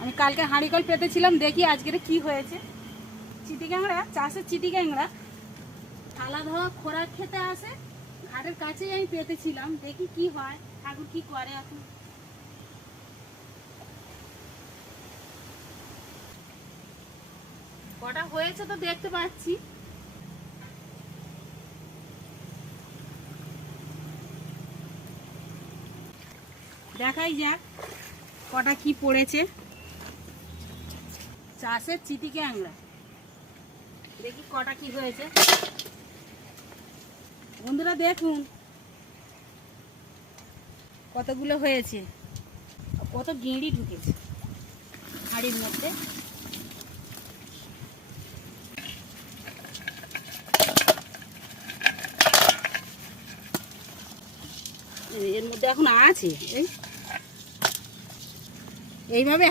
আমি কালকে হাঁড়িকল পেতেছিলাম, দেখি আজকের কি হয়েছে। চিটি ক্যাংড়া, চাষের চিটি ক্যাংড়া থালা ধোয়া খোরাক খেতে আসে, ঘাটের কাছেই আমি পেতেছিলাম, দেখি কি হয়, ঠাকুর কি করে এখন। কটা হয়েছে তো দেখতে পাচ্ছি। দেখাই যাক কটা কি পড়েছে। চাষের চিটি ক্যাংড়া, দেখি কটা কি হয়েছে। বন্ধুরা দেখুন কতগুলো হয়েছে, কত গেঁড়ি ঢুকেছে হাঁড়ির মধ্যে। এর মধ্যে এখন আছে এইভাবে